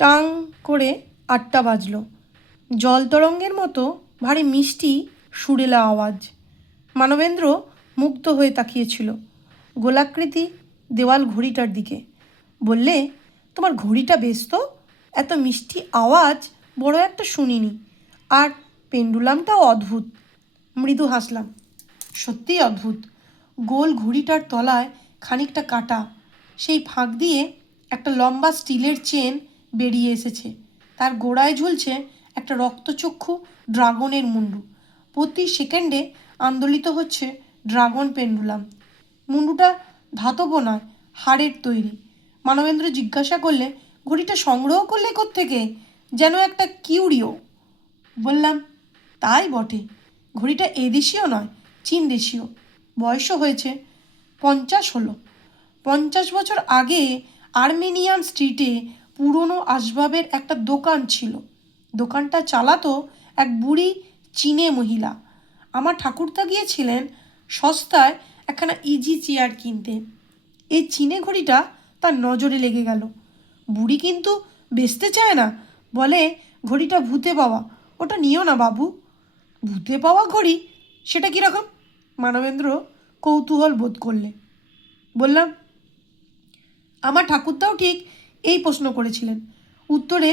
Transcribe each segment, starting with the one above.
Tongue করে 8টা বাজলো। জল তরঙ্গের মতো ভারী মিষ্টি সুরেলা আওয়াজ। মানবেন্দ্র মুগ্ধ হয়ে তাকিয়েছিল গোলাকৃতি দেওয়াল ঘড়িটার দিকে। বললে, তোমার ঘড়িটা বেশ তো, এত মিষ্টি আওয়াজ বড় একটা শুনিনি, আর পেন্ডুলামটাও অদ্ভুত। মৃদু হাসলাম। সত্যিই অদ্ভুত। গোল ঘড়িটার তলায় খানিকটা কাটা, সেই ফাঁক দিয়ে একটা লম্বা স্টিলের চেন বেরিয়ে এসেছে। তার গোড়ায় ঝুলছে একটা রক্তচক্ষু ড্রাগনের মুন্ডু। প্রতি সেকেন্ডে আন্দোলিত হচ্ছে ড্রাগন পেন্ডুলাম। মুন্ডুটা ধাতব নয়, হাড়ের তৈরি। মানবেন্দ্র জিজ্ঞাসা করলে, ঘড়িটা সংগ্রহ করলে কোত্থেকে? যেন একটা কিউরিও। বললাম, তাই বটে। ঘড়িটা এদেশীয় নয়, চীন দেশীয়। বয়সও হয়েছে 50 হলো। 50 বছর আগে আর্মেনিয়ান স্ট্রিটে পুরনো আসবাবের একটা দোকান ছিল। দোকানটা চালাতো এক বুড়ি চীনে মহিলা। আমার ঠাকুরদা গিয়েছিলেন সস্তায় একখানা ইজি চেয়ার কিনতে। এই চীনে ঘড়িটা তার নজরে লেগে গেল। বুড়ি কিন্তু বেচতে চায় না, বলে ঘড়িটা ভূতে পাওয়া, ওটা নিও না বাবু। ভূতে পাওয়া ঘড়ি? সেটা কীরকম? মানবেন্দ্র কৌতূহল বোধ করলে। বললাম, আমার ঠাকুরদাও ঠিক এই প্রশ্ন করেছিলেন। উত্তরে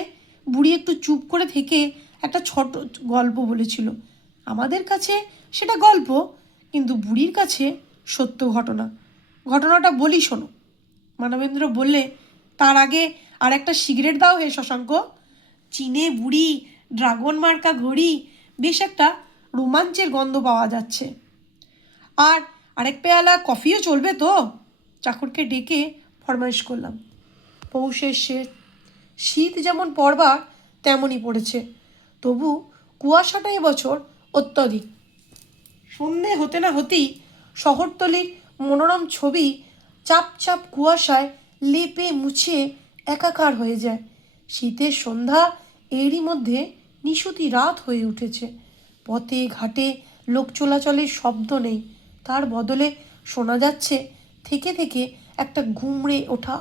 বুড়ি একটু চুপ করে থেকে একটা ছোট গল্প বলেছিল। আমাদের কাছে সেটা গল্প, কিন্তু বুড়ির কাছে সত্য ঘটনা। ঘটনাটা বলি শোনো। মানবেন্দ্র বললে, তার আগে আর একটা সিগারেট দাও হে শশাঙ্ক। চীনে বুড়ি, ড্রাগন মার্কা ঘড়ি, বেশ একটা রোমাঞ্চের গন্ধ পাওয়া যাচ্ছে। আর আরেক পেয়ালা কফিও চলবে তো? চাকরকে ডেকে ফরমাইশ করলাম। পৌষের শেষ। শীত যেমন পড়বার তেমনই পড়েছে, তবু কুয়াশাটা এবছর অত্যধিক। সন্ধে হতে না হতেই শহরতলির মনোরম ছবি চাপ চাপ কুয়াশায় লেপে মুছে একাকার হয়ে যায়। শীতের সন্ধ্যা এরই মধ্যে নিশুতি রাত হয়ে উঠেছে। পথে ঘাটে লোক চলাচলের শব্দ নেই, তার বদলে শোনা যাচ্ছে থেকে থেকে একটা ঘুমড়ে ওঠা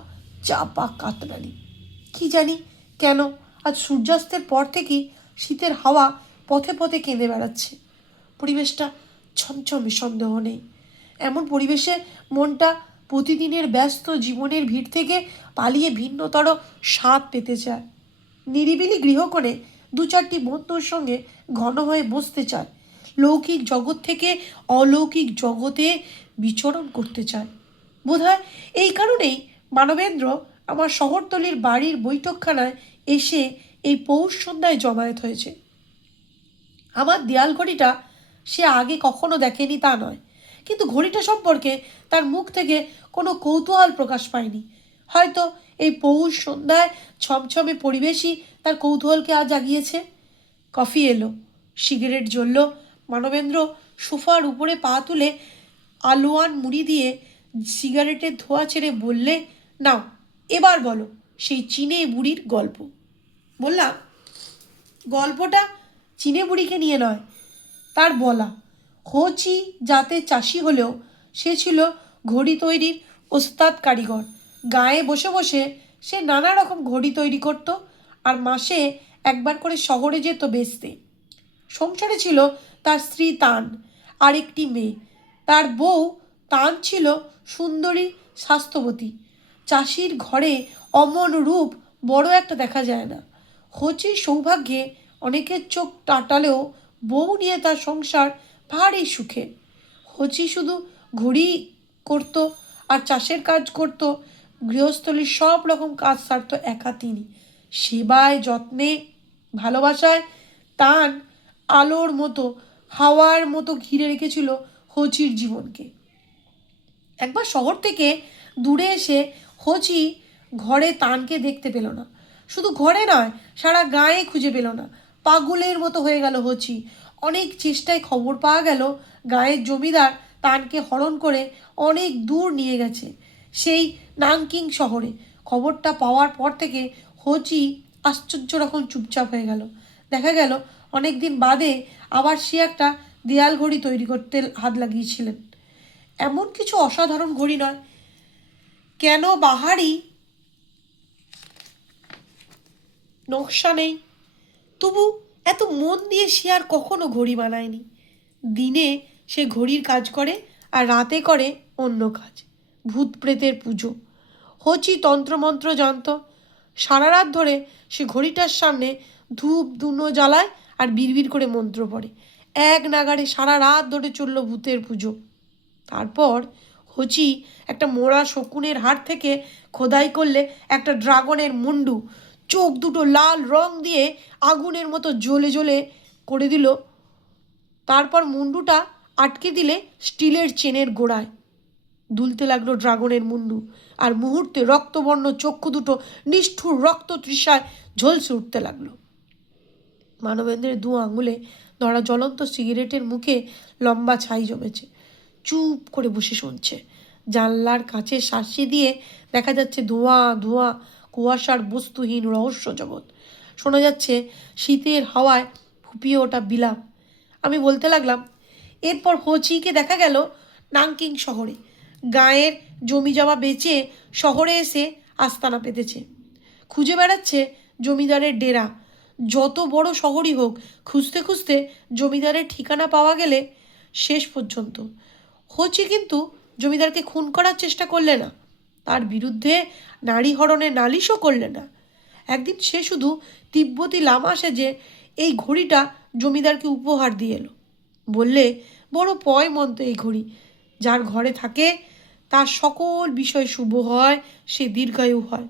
চাপা কাতরানি। কি জানি কেন আজ সূর্যাস্তের পর থেকেই শীতের হাওয়া পথে পথে কেঁদে বেড়াচ্ছে। পরিবেশটা ছমছমে, সন্দেহ নেই। এমন পরিবেশে মনটা প্রতিদিনের ব্যস্ত জীবনের ভিড় থেকে পালিয়ে ভিন্নতর স্বাদ পেতে চায়। নিরিবিলি গৃহকোণে 2-4টি বন্ধুর সঙ্গে ঘন হয়ে বসতে চায়। লৌকিক জগৎ থেকে অলৌকিক জগতে বিচরণ করতে চায়। বোধহয় এই কারণেই মানবেন্দ্র আমার শহরতলির বাড়ির বৈঠকখানায় এসে এই পৌষ সন্ধ্যায় জমায়েত হয়েছে। আমার দেয়াল ঘড়িটা সে আগে কখনো দেখেনি তা নয়, কিন্তু ঘড়িটা সম্পর্কে তার মুখ থেকে কোনো কৌতূহল প্রকাশ পায়নি। হয়তো এই পৌষ সন্ধ্যায় ছমছমে পরিবেশই তার কৌতূহলকে আজ জাগিয়েছে। কফি এলো, সিগারেট জ্বলল। মানবেন্দ্র সোফার উপরে পা তুলে আলোয়ান মুড়ি দিয়ে সিগারেটের ধোঁয়া ছেড়ে বললে, নাও এবার বলো সেই চীনে বুড়ির গল্প। বললাম, গল্পটা চীনে বুড়িকে নিয়ে নয়, তার বলা। হোচি জাতের চাষি হলেও সে ছিল ঘড়ি তৈরির ওস্তাদ কারিগর। গায়ে বসে বসে সে নানা রকম ঘড়ি তৈরি করত, আর মাসে একবার করে শহরে যেত বেচতে। সংসারে ছিল তার স্ত্রী তান আর একটি মেয়ে। তার বউ তান ছিল সুন্দরী, স্বাস্থ্যবতী। চাষির ঘরে অমন রূপ বড় একটা দেখা যায় না। হোচির সৌভাগ্যে অনেকের চোখ টাটালেও বউ নিয়ে তার সংসার ভারী সুখে। হোচি শুধু ঘড়ি করত আর চাষের কাজ করত, গৃহস্থলীর সব রকম কাজ সারত একা তিনি। সেবায়, যত্নে, ভালোবাসায় টান আলোর মতো, হাওয়ার মতো ঘিরে রেখেছিল হোচির জীবনকে। একবার শহর থেকে দূরে এসে হোচি ঘরে তানকে দেখতে পেল না। শুধু ঘরে নয়, সারা গায়ে খুঁজে পেল না। পাগলের মতো হয়ে গেল হোচি। অনেক চেষ্টায় খবর পাওয়া গেল গায়ের জমিদার তানকে হরণ করে অনেক দূর নিয়ে গেছে, সেই নাংকিং শহরে। খবরটা পাওয়ার পর থেকে হোচি আশ্চর্য রকম চুপচাপ হয়ে গেল। দেখা গেল অনেক দিন বাদে আবার সে একটা দেয়াল ঘড়ি তৈরি করতে হাত লাগিয়েছিলেন। এমন কিছু অসাধারণ ঘড়ি নয়, কেন বাহারি নকশা নেই। তবু এত মন দিয়ে সে আর কখনো ঘড়ি বানায়নি। দিনে সে ঘড়ির কাজ করে আর রাতে করে অন্য কাজ, ভূত প্রেতের পুজো। হচি তন্ত্রমন্ত্র জানত। সারা রাত ধরে সে ঘড়িটার সামনে ধূপ ধুনো জ্বালায় আর বিড়বিড় করে মন্ত্র পড়ে। এক নাগাড়ে সারা রাত ধরে চলল ভূতের পুজো। তারপর হচি একটা মোড়া শকুনের হাড় থেকে খোদাই করলে একটা ড্রাগনের মুন্ডু, চোখ দুটো লাল রং দিয়ে আগুনের মতো জ্বলে জ্বলে করে দিল। তারপর মুন্ডুটা আটকে দিলে স্টিলের চেনের গোড়ায়। দুলতে লাগলো ড্রাগনের মুন্ডু, আর মুহূর্তে রক্তবর্ণ চক্ষু দুটো নিষ্ঠুর রক্ত তৃষায় ঝলসে উঠতে লাগলো। মানবেন্দ্রের দু আঙুলে ধরা জ্বলন্ত সিগারেটের মুখে লম্বা ছাই জমেছে। চুপ করে বসে শুনছে। জানলার কাছে শাঁসি দিয়ে দেখা যাচ্ছে ধোঁয়া ধোঁয়া কুয়াশার বস্তুহীন রহস্য জগৎ। শোনা যাচ্ছে শীতের হাওয়ায় ফুপিয়ে ওঠা বিলাপ। আমি বলতে লাগলাম, এরপর হচিকে দেখা গেল নাংকিং শহরে। গায়ের জমি জমা বেচে শহরে এসে আস্তানা পেতেছে। খুঁজে বেড়াচ্ছে জমিদারের ডেরা। যত বড় শহরই হোক, খুঁজতে খুঁজতে জমিদারের ঠিকানা পাওয়া গেলে শেষ পর্যন্ত। হচি কিন্তু জমিদারকে খুন করার চেষ্টা করলে না, তার বিরুদ্ধে নারী হরণের নালিশও করলে না। একদিন সে শুধু তিব্বতী লামা সেজে এই ঘড়িটা জমিদারকে উপহার দিয়ে এলো। বললে, বড় পয়মন্ত এই ঘড়ি, যার ঘরে থাকে তার সকল বিষয় শুভ হয়, সে দীর্ঘায়ু হয়।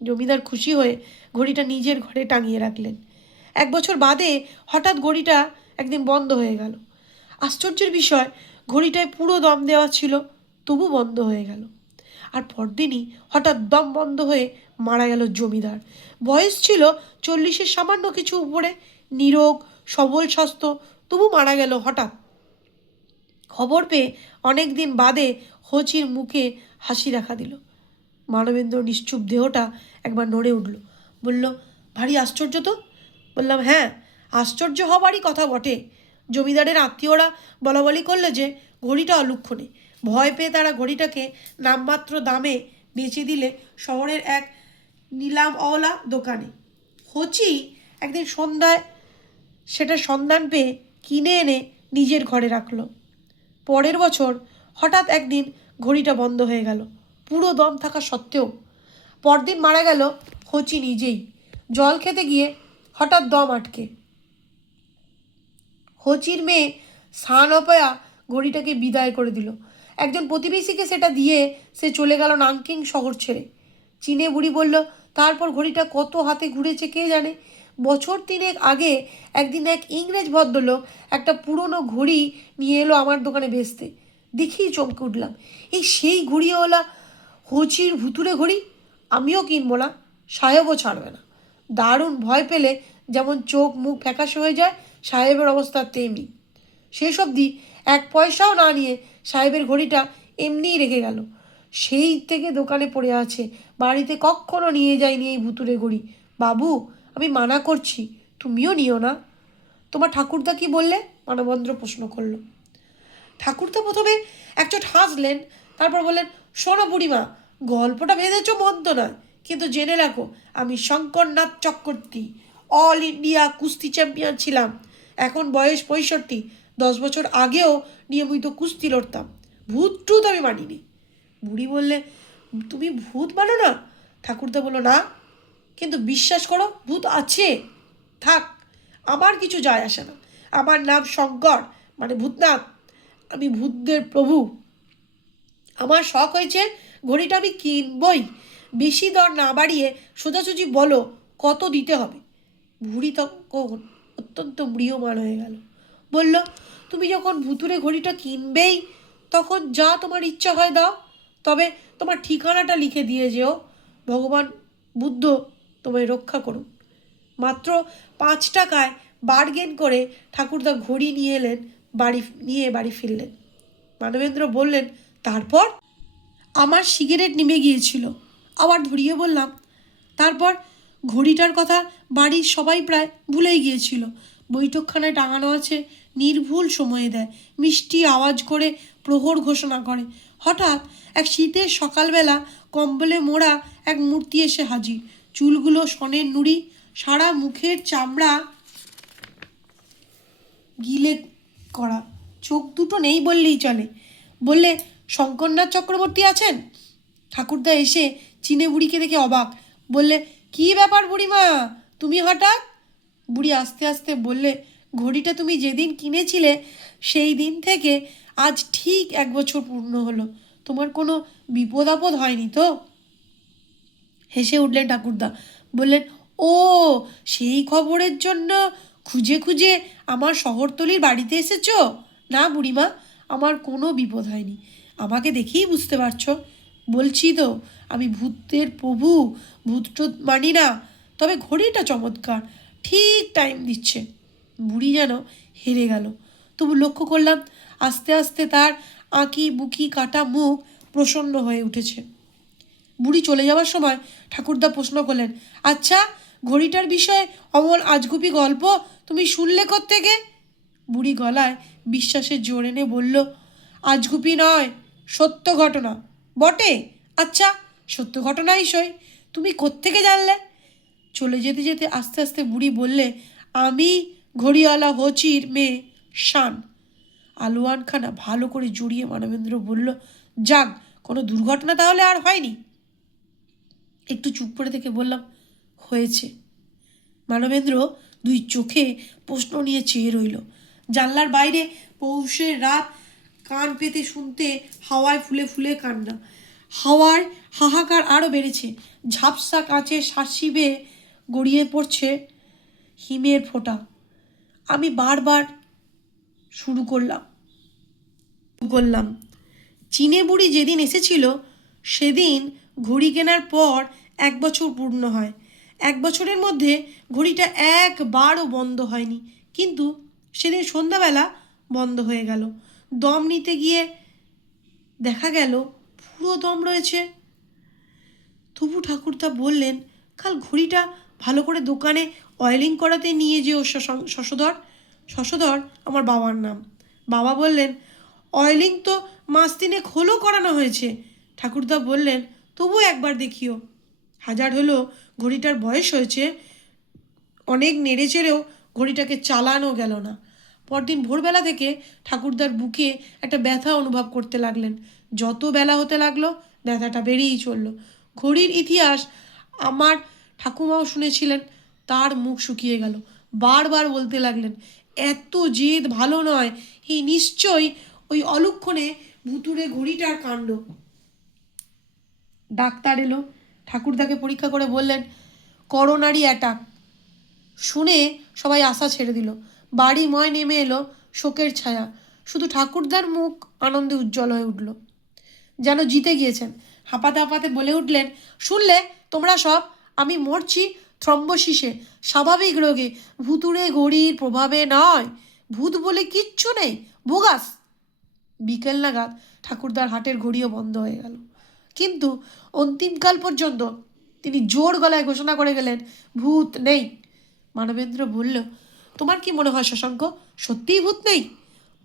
জমিদার খুশি হয়ে ঘড়িটা নিজের ঘরে টাঙিয়ে রাখলেন। 1 বছর বাদে হঠাৎ ঘড়িটা একদিন বন্ধ হয়ে গেল। আশ্চর্যের বিষয়, ঘড়িটায় পুরো দম দেওয়া ছিল, তবু বন্ধ হয়ে গেল। আর পরদিনই হঠাৎ দম বন্ধ হয়ে মারা গেল জমিদার। বয়স ছিল 40-এর সামান্য কিছু উপরে, নিরোগ সবল স্বাস্থ্য, তবু মারা গেল হঠাৎ। খবর পেয়ে অনেক দিন বাদে হচির মুখে হাসি দেখা দিল। মানবেন্দ্র নিশ্চুপ দেহটা একবার নড়ে উঠল। বলল, ভারী আশ্চর্য তো। বললাম, হ্যাঁ, আশ্চর্য হবারই কথা বটে। জমিদারের আত্মীয়রা বলাবলি করলে যে ঘড়িটা অলুক্ষণে। ভয় পেয়ে তারা ঘড়িটাকে নামমাত্র দামে বেচে দিলে শহরের এক নিলামওয়ালা দোকানে। হচি একদিন সন্ধ্যায় সেটা সন্ধান পেয়ে কিনে এনে নিজের ঘরে রাখলো। পরের বছর হঠাৎ একদিন ঘড়িটা বন্ধ হয়ে গেল, পুরো দম থাকা সত্ত্বেও। পরদিন মারা গেল হচি নিজেই, জল খেতে গিয়ে হঠাৎ দম আটকে। হচির মেয়ে সানপয়া ঘড়িটাকে বিদায় করে দিল। একজন প্রতিবেশীকে সেটা দিয়ে সে চলে গেল নাংকিং শহর ছেড়ে। চীনে বুড়ি বলল, তারপর ঘড়িটা কত হাতে ঘুরেছে কে জানে। বছর 3 আগে একদিন এক ইংরেজ ভদ্রলোক একটা পুরনো ঘড়ি নিয়ে এলো আমার দোকানে বেচতে। দেখেই চমকে উঠলাম, এই সেই ঘড়িওয়ালা হচির ভুতুরে ঘড়ি। আমিও কিনবো না, সাহেবও ছাড়বে না। দারুণ ভয় পেলে যেমন চোখ মুখ ফ্যাকাশে হয়ে যায়, সাহেবের অবস্থা তেমনি। শেষ অবধি 1 পয়সাও না নিয়ে সাহেবের ঘড়িটা এমনিই রেখে গেল। সেই থেকে দোকানে পড়ে আছে, বাড়িতে কখনো নিয়ে যায়নি এই ভুতুরে ঘড়ি। বাবু, আমি মানা করছি, তুমিও নিও না। তোমার ঠাকুরদা কি বললে? মানবেন্দ্র প্রশ্ন করল। ঠাকুরদা প্রথমে একচোট হাসলেন, তারপর বললেন, শোনো বুড়িমা, গল্পটা ভেবেছ মন্দ নয়, কিন্তু জেনে রাখো আমি শঙ্করনাথ চক্রবর্তী অল ইন্ডিয়া কুস্তি চ্যাম্পিয়ন ছিলাম। এখন বয়স 65। 10 বছর আগেও নিয়মিত কুস্তি লড়তাম। ভূত টুত আমি মানিনি। বুড়ি বললে, তুমি ভূত মানো না? ঠাকুরদা বলল, না, কিন্তু বিশ্বাস করো ভূত আছে। থাক, আমার কিছু যায় আসে না। আমার নাম শঙ্কর, মানে ভূতনাথ। আমি ভূতদের প্রভু। আমার শখ হয়েছে ঘড়িটা আমি কিনবই। বেশি দর না বাড়িয়ে সোজাসুজি বলো কত দিতে হবে। বুড়ি তখন অত্যন্ত ম্রিয়মাণ হয়ে গেল। বলল, তুমি যখন ভুতুরে ঘড়িটা কিনবেই, তখন যা তোমার ইচ্ছা হয় দাও, তবে তোমার ঠিকানাটা লিখে দিয়ে যেও। ভগবান বুদ্ধ তোমায় রক্ষা করুন। মাত্র 5 টাকায় বার্গেন করে ঠাকুরদা ঘড়ি নিয়ে বাড়ি ফিরলেন। মানবেন্দ্র বললেন, তারপর? আমার সিগারেট নিভে গিয়েছিল। আবার ধরিয়ে বললাম, তারপর ঘড়িটার কথা বাড়ির সবাই প্রায় ভুলেই গিয়েছিল। বৈঠকখানায় টাঙানো আছে, নির্ভুল সময়ে দেয়, মিষ্টি আওয়াজ করে প্রহর ঘোষণা করে। হঠাৎ এক শীতের সকালবেলা কম্বলে মোড়া এক মূর্তি এসে হাজির। চুলগুলো সনের নুড়ি, সারা মুখের চামড়া গিলে করা, চোখ দুটো নেই বললেই চলে। বললে, শঙ্করনাথ চক্রবর্তী আছেন? ঠাকুরদা এসে চিনে বুড়িকে দেখে অবাক। বললে, কী ব্যাপার বুড়িমা, তুমি হঠাৎ? বুড়ি আস্তে আস্তে বললে, ঘড়িটা তুমি যেদিন কিনেছিলে সেই দিন থেকে আজ ঠিক 1 বছর পূর্ণ হলো। তোমার কোনো বিপদ আপদ হয়নি তো? হেসে উঠলেন ঠাকুরদা। বললেন, ও, সেই খবরের জন্য খুঁজে খুঁজে আমার শহরতলির বাড়িতে এসেছো? না বুড়িমা, আমার কোনো বিপদ হয়নি। আমাকে দেখেই বুঝতে পারছো। বলছি তো, আমি ভূতের প্রভু, ভূত টুত মানি না। তবে ঘড়িটা চমৎকার, ঠিক টাইম দিচ্ছে। বুড়ি যেন হেরে গেল। তবু লক্ষ্য করলাম আস্তে আস্তে তার আঁকি বুকি কাটা মুখ প্রসন্ন হয়ে উঠেছে। বুড়ি চলে যাওয়ার সময় ঠাকুরদা প্রশ্ন করলেন, আচ্ছা, ঘড়িটার বিষয়ে অমল আজগুবি গল্প তুমি শুনলে কোত্থেকে? বুড়ি গলায় বিশ্বাসের জোর এনে বলল, আজগুবি নয়, সত্য ঘটনা। বটে? আচ্ছা, সত্য ঘটনাই সই। তুমি কোত্থেকে জানলে? চলে যেতে যেতে আস্তে আস্তে বুড়ি বললে, আমি ঘড়িওয়ালা হচির মেয়ে শান। আলোয়ানখানা ভালো করে জড়িয়ে মানবেন্দ্র বলল, যাক, কোনো দুর্ঘটনা তাহলে আর হয়নি? একটু চুপ করে থেকে বললাম, হয়েছে। মানবেন্দ্র 2 চোখে প্রশ্ন নিয়ে চেয়ে রইল। জানলার বাইরে পৌষের রাত, কান পেতে শুনতে হাওয়ায় ফুলে ফুলে কান্না। হাওয়ার হাহাকার আরও বেড়েছে। ঝাপসা কাঁচের শাঁসি বেয়ে গড়িয়ে পড়ছে হিমের ফোঁটা। আমি বারবার শুরু করলাম, চীনে বুড়ি যেদিন এসেছিল সেদিন ঘড়ি কেনার পর 1 বছর পূর্ণ হয়। 1 বছরের মধ্যে ঘড়িটা একবারও বন্ধ হয়নি, কিন্তু সেদিন সন্ধ্যাবেলা বন্ধ হয়ে গেল। দম নিতে গিয়ে দেখা গেল পুরো দম রয়েছে। তবু ঠাকুরদা বললেন, কাল ঘড়িটা ভালো করে দোকানে অয়েলিং করাতে নিয়ে যেও শশধর। শশধর আমার বাবার নাম। বাবা বললেন, অয়েলিং তো 1 মাস 3 হলো করানো হয়েছে। ঠাকুরদা বললেন, তবু একবার দেখিও। হাজার হলো ঘড়িটার বয়স হয়েছে, অনেক নেড়ে চেড়েও ঘড়িটাকে চালানো গেল না। পরদিন ভোরবেলা থেকে ঠাকুরদার বুকে একটা ব্যথা অনুভব করতে লাগলেন। যত বেলা হতে লাগলো ব্যথাটা বেড়েই চলল। ঘড়ির ইতিহাস আমার ঠাকুমাও শুনেছিলেন। তার মুখ শুকিয়ে গেল। বারবার বলতে লাগলেন, এত জেদ ভালো নয়, এই নিশ্চয়ই ওই অলক্ষণে ভুতুড়ে ঘড়িটার কাণ্ড। ডাক্তার এলো। ঠাকুরদাকে পরীক্ষা করে বললেন, করোনারি অ্যাটাক। শুনে সবাই আশা ছেড়ে দিল। বাড়িময় নেমে এলো শোকের ছায়া। শুধু ঠাকুরদার মুখ আনন্দে উজ্জ্বল হয়ে উঠল, যেন জিতে গিয়েছেন। হাঁপাতে হাঁপাতে বলে উঠলেন, শুনলে তোমরা সব, আমি মরছি থ্রম্বোসিসে, স্বাভাবিক রোগে, ভুতুড়ে ঘড়ির প্রভাবে নয়। ভূত বলে কিচ্ছু নেই, বোগাস। বিকেল নাগাদ ঠাকুরদার হাটের ঘড়িও বন্ধ হয়ে গেল। কিন্তু অন্তিমকাল পর্যন্ত তিনি জোর গলায় ঘোষণা করে গেলেন, ভূত নেই। মানবেন্দ্র বলল, তোমার কি মনে হয় শশাঙ্ক, সত্যিই ভূত নেই?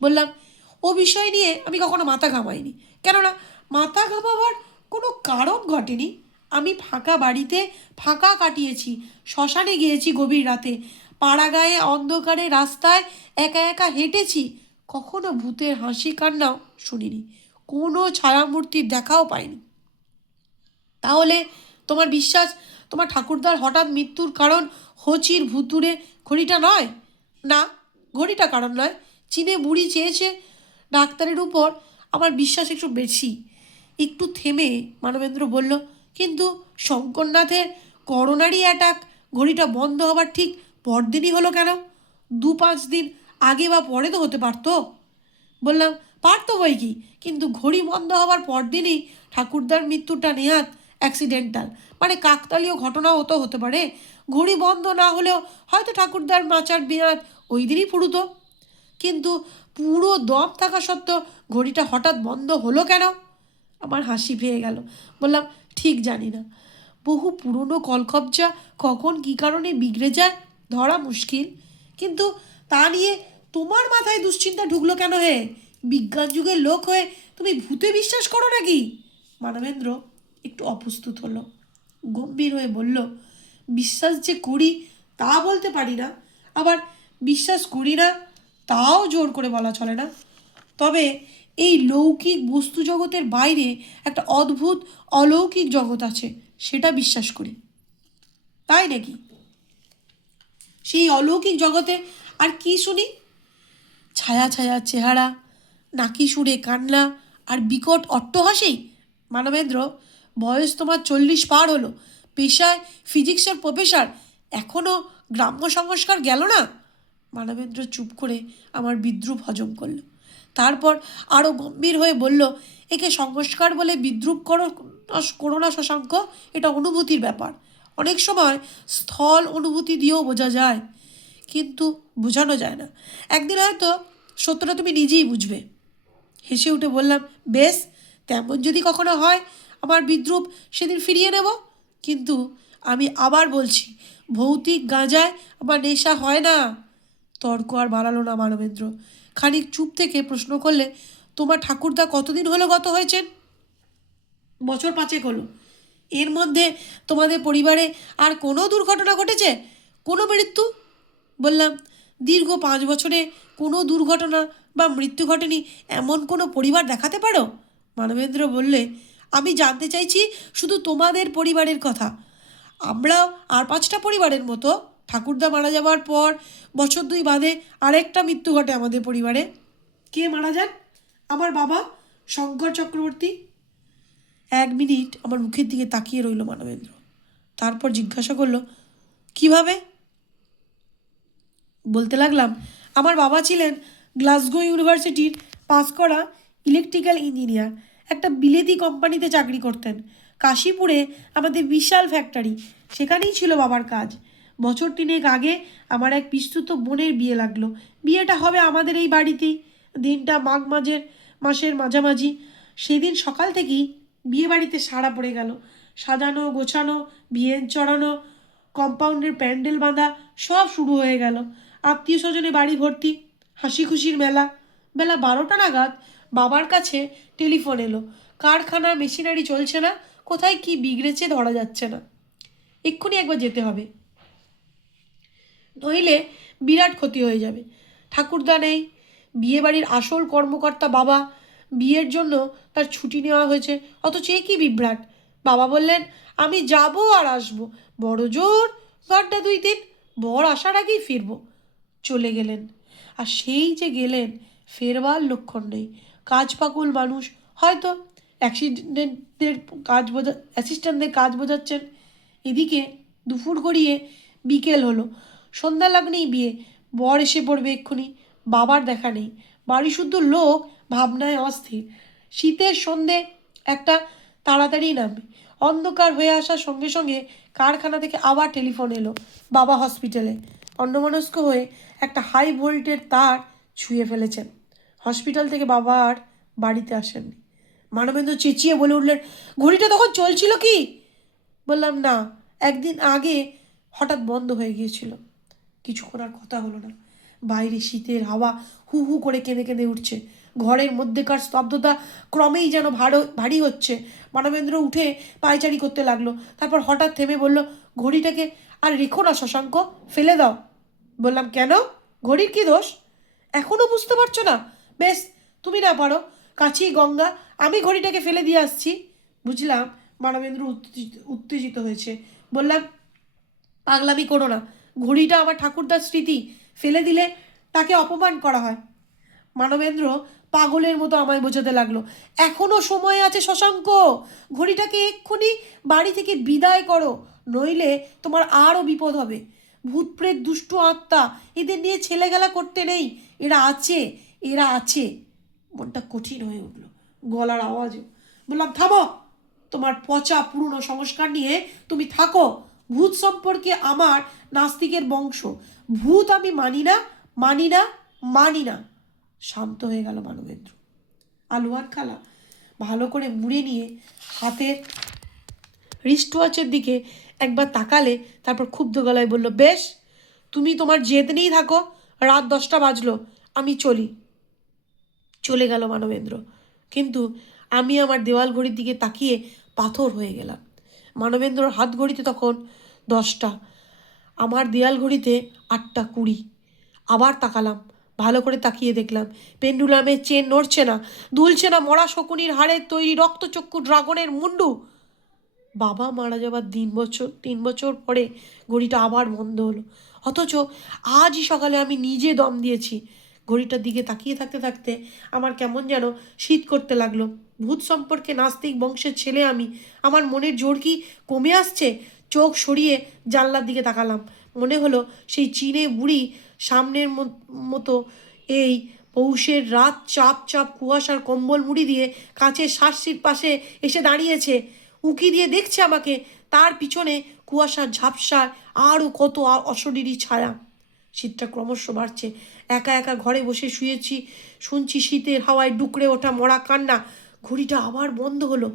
বললাম, ও বিষয় নিয়ে আমি কখনো মাথা ঘামাইনি। কেননা মাথা ঘামাবার কোনো কারণ ঘটেনি। আমি ফাঁকা বাড়িতে ফাঁকা কাটিয়েছি, শ্মশানে গিয়েছি গভীর রাতে, পাড়া গায়ে অন্ধকারে রাস্তায় একা একা হেঁটেছি। কখনো ভূতের হাসি কান্নাও শুনিনি, কোনো ছায়ামূর্তির দেখাও পাইনি। তাহলে তোমার বিশ্বাস তোমার ঠাকুরদার হঠাৎ মৃত্যুর কারণ হচির ভুতুড়ে ঘড়িটা নয়? না, ঘড়িটা কারণ নয়। চীনে বুড়ি চেয়েছে ডাক্তারের উপর আমার বিশ্বাস একটু বেশি। একটু থেমে মানবেন্দ্র বলল, কিন্তু শঙ্করনাথের করোনারি অ্যাটাক ঘড়িটা বন্ধ হবার ঠিক পরদিনই হলো কেন? 2-5 দিন আগে বা পরে তো হতে পারতো। বললাম, পারতো বই কি, কিন্তু ঘড়ি বন্ধ হওয়ার পরদিনই ঠাকুরদার মৃত্যুটা নেহাত অ্যাক্সিডেন্টাল, মানে কাকতালীয় ঘটনাও তো হতে পারে। ঘড়ি বন্ধ না হলেও হয়তো ঠাকুরদার মাচার মেয়াদ ওই দিনই ফুরুতো। কিন্তু পুরো দম থাকা সত্ত্বেও ঘড়িটা হঠাৎ বন্ধ হলো কেন? আমার হাসি পেয়ে গেল। বললাম, ঠিক জানি না। বহু পুরনো কলকবজা কখন কী কারণে বিগড়ে যায় ধরা মুশকিল। কিন্তু তা নিয়ে তোমার মাথায় দুশ্চিন্তা ঢুকলো কেন হে? বিজ্ঞান যুগের লোক হয়ে তুমি ভূতে বিশ্বাস করো নাকি? মানবেন্দ্র একটু অপ্রস্তুত হলো, গম্ভীর হয়ে বলল, বিশ্বাস যে করি তা বলতে পারি না, আবার বিশ্বাস করি না তাও জোর করে বলা চলে না। তবে এই লৌকিক বস্তু জগতের বাইরে একটা অদ্ভুত অলৌকিক জগৎ আছে, সেটা বিশ্বাস করি। তাই নাকি? সেই অলৌকিক জগতে আর কি শুনি? ছায়া ছায়া চেহারা, নাকি সুরে কান্না, আর বিকট অট্টহাসি। মানবেন্দ্র, বয়স তোমার 40 পার হলো, পেশায় ফিজিক্সের প্রফেসর, এখনও গ্রাম্য সংস্কার গেল না? মানবেন্দ্র চুপ করে আমার বিদ্রূপ হজম করলো। তারপর আরও গম্ভীর হয়ে বলল, একে সংস্কার বলে বিদ্রূপ করো না শশাঙ্ক, এটা অনুভূতির ব্যাপার। অনেক সময় স্থল অনুভূতি দিয়েও বোঝা যায়, কিন্তু বোঝানো যায় না। একদিন হয়তো সত্যটা তুমি নিজেই বুঝবে। হেসে উঠে বললাম, বেশ, তেমন যদি কখনো হয় আমার বিদ্রূপ সেদিন ফিরিয়ে নেব। কিন্তু আমি আবার বলছি, ভৌতিক গাঁজায় আমার নেশা হয় না। তর্ক আর বাড়ালো না মানবেন্দ্র। খানিক চুপ থেকে প্রশ্ন করলে, তোমার ঠাকুরদা কতদিন হলো গত হয়েছেন? বছর 5 হলো। এর মধ্যে তোমাদের পরিবারে আর কোনো দুর্ঘটনা ঘটেছে? কোনো মৃত্যু? বললাম, দীর্ঘ 5 বছরে কোনো দুর্ঘটনা বা মৃত্যু ঘটেনি এমন কোনো পরিবার দেখাতে পারো? মানবেন্দ্র বললে, আমি জানতে চাইছি শুধু তোমাদের পরিবারের কথা। আমরাও আর 5টা পরিবারের মতো। ঠাকুরদা মারা যাওয়ার পর বছর 2 বাদে আরেকটা মৃত্যু ঘটে আমাদের পরিবারে। কে মারা যান? আমার বাবা, শঙ্কর চক্রবর্তী। 1 মিনিট আমার মুখের দিকে তাকিয়ে রইল মানবেন্দ্র। তারপর জিজ্ঞাসা করলো, কিভাবে? বলতে লাগলাম, আমার বাবা ছিলেন গ্লাসগো ইউনিভার্সিটির পাস করা ইলেকট্রিক্যাল ইঞ্জিনিয়ার। একটা বিলেতি কোম্পানিতে চাকরি করতেন। কাশীপুরে আমাদের বিশাল ফ্যাক্টরি, সেখানেই ছিল বাবার কাজ। বছর 3 আগে আমার এক পিসতুতো বোনের বিয়ে লাগলো। বিয়েটা হবে আমাদের এই বাড়িতেই। দিনটা মাসের মাঝামাঝি। সেদিন সকাল থেকেই বিয়ে বাড়িতে সাড়া পড়ে গেল। সাজানো গোছানো, বিয়ের চড়ানো, কম্পাউন্ডের প্যান্ডেল বাঁধা, সব শুরু হয়ে গেল। আত্মীয় স্বজনে বাড়ি ভর্তি, হাসি খুশির মেলা। বেলা 12টা নাগাদ বাবার কাছে টেলিফোন এলো, কারখানা মেশিনারি চলছে না, কোথায় কি বিগড়েছে ধরা যাচ্ছে না, এক্ষুনি একবার যেতে হবে, নইলে বিরাট ক্ষতি হয়ে যাবে। ঠাকুরদা নেই, বিয়েবাড়ির আসল কর্মকর্তা বাবা, বিয়ের জন্য তার ছুটি নেওয়া হয়েছে, অথচ এ কী বিভ্রাট। বাবা বললেন, আমি যাব আর আসবো, বড় জোর 1-2 দিন, বর আসার আগেই ফিরবো। চলে গেলেন। আর সেই যে গেলেন, ফেরবার লক্ষণ নেই। কাজ পাকুল মানুষ, হয়তো অ্যাসিস্ট্যান্টদের কাজ বোঝাচ্ছেন। এদিকে দুপুর গড়িয়ে বিকেল হলো, সন্ধ্যা লাগনেই বিয়ে, বর এসে পড়বে এক্ষুনি। বাবার দেখা নেই, বাড়ি শুদ্ধ লোক ভাবনায় অস্থির। শীতের সন্ধে একটা তাড়াতাড়ি নামবে। অন্ধকার হয়ে আসার সঙ্গে সঙ্গে কারখানা থেকে আবার টেলিফোন এলো, বাবা হসপিটালে। অন্যমনস্ক হয়ে একটা হাই ভোল্টের তার ছুঁয়ে ফেলেছেন। হসপিটাল থেকে বাবা আর বাড়িতে আসেননি। মানবেন্দ্র চেঁচিয়ে বলে উঠলেন, ঘড়িটা তখন চলছিল কি? বললাম, না, একদিন আগে হঠাৎ বন্ধ হয়ে গিয়েছিল। কিছুক্ষণ আর কথা হলো না। বাইরে শীতের হাওয়া হু হু করে কেঁদে কেঁদে উঠছে। ঘরের মধ্যেকার স্তব্ধতা ক্রমেই যেন ভারী হচ্ছে। মানবেন্দ্র উঠে পায়চারি করতে লাগলো। তারপর হঠাৎ থেমে বলল, ঘড়িটাকে আর রেখো না শশাঙ্ক, ফেলে দাও। বললাম, কেন? ঘড়ির কি দোষ? এখনও বুঝতে পারছো না? বেশ, তুমি না পারো, কাছেই গঙ্গা, আমি ঘড়িটাকে ফেলে দিয়ে আসছি। বুঝলাম মানবেন্দ্র উত্তেজিত হয়েছে। বললাম, পাগলামি করো না, ঘড়িটা আমার ঠাকুরদার স্মৃতি, ফেলে দিলে তাকে অপমান করা হয়। মানবেন্দ্র পাগলের মতো আমায় বোঝাতে লাগলো, এখনো সময় আছে শশাঙ্ক, ঘড়িটাকে এক্ষুনি বাড়ি থেকে বিদায় করো, নইলে তোমার আরও বিপদ হবে। ভূতপ্রেত দুষ্টু আত্মা, এদের নিয়ে ছেলেখেলা করতে নেই, এরা আছে। মনটা কঠিন হয়ে উঠল, গলার আওয়াজে বললাম, থামো, তোমার পচা পুরনো সংস্কার নিয়ে তুমি থাকো। ভূত সম্পর্কে আমার নাস্তিকের বংশ, ভূত আমি মানি না, মানি না, মানি না। শান্ত হয়ে গেল মানবেন্দ্র। আলুয়ার খালা ভালো করে মুড়ে নিয়ে হাতের রিস্ট ওয়াচের দিকে একবার তাকালে, তারপর ক্ষুব্ধ গলায় বলল, বেশ, তুমি তোমার জেদ নিয়েই থাকো, রাত 10টা বাজলো, আমি চলি। চলে গেল মানবেন্দ্র। কিন্তু আমি আমার দেওয়াল ঘড়ির দিকে তাকিয়ে পাথর হয়ে গেলাম। মানবেন্দ্রর হাত ঘড়িতে তখন 10টা। আমার দেয়াল ঘড়িতে 8:20। আবার তাকালাম, ভালো করে তাকিয়ে দেখলাম পেন্ডুলামের চেন নড়ছে না, দুলছে না মরা শকুনির হাড়ের তৈরি রক্তচক্ষু ড্রাগনের মুন্ডু। বাবা মারা যাবার 3 বছর পরে ঘড়িটা আবার বন্ধ হলো, অথচ আজই সকালে আমি নিজে দম দিয়েছি। ঘড়িটার দিকে তাকিয়ে থাকতে থাকতে আমার কেমন যেন শীত করতে লাগলো। ভূত সম্পর্কে নাস্তিক বংশের ছেলে আমি, আমার মনের জোর কি কমে আসছে? চোখ সরিয়ে জানলার দিকে তাকালাম, মনে হলো সেই চীনে বুড়ি সামনের মতো এই পৌষের রাত চাপ চাপ কুয়াশার কম্বল মুড়ি দিয়ে কাঁচের শার্টসির পাশে এসে দাঁড়িয়েছে, উঁকি দিয়ে দেখছে আমাকে। তার পিছনে কুয়াশার ঝাপসায় আরও কত অশরীরী ছায়া। শীতটা ক্রমশ বাড়ছে। একা একা ঘরে বসে শুয়েছি, শুনছি শীতের হাওয়ায় ডুকরে ওঠা মরা কান্না। ঘড়িটা আবার বন্ধ হলো।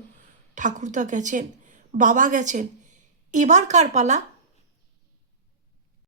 ঠাকুরদা গেছেন, বাবা গেছেন, এবার কার পালা?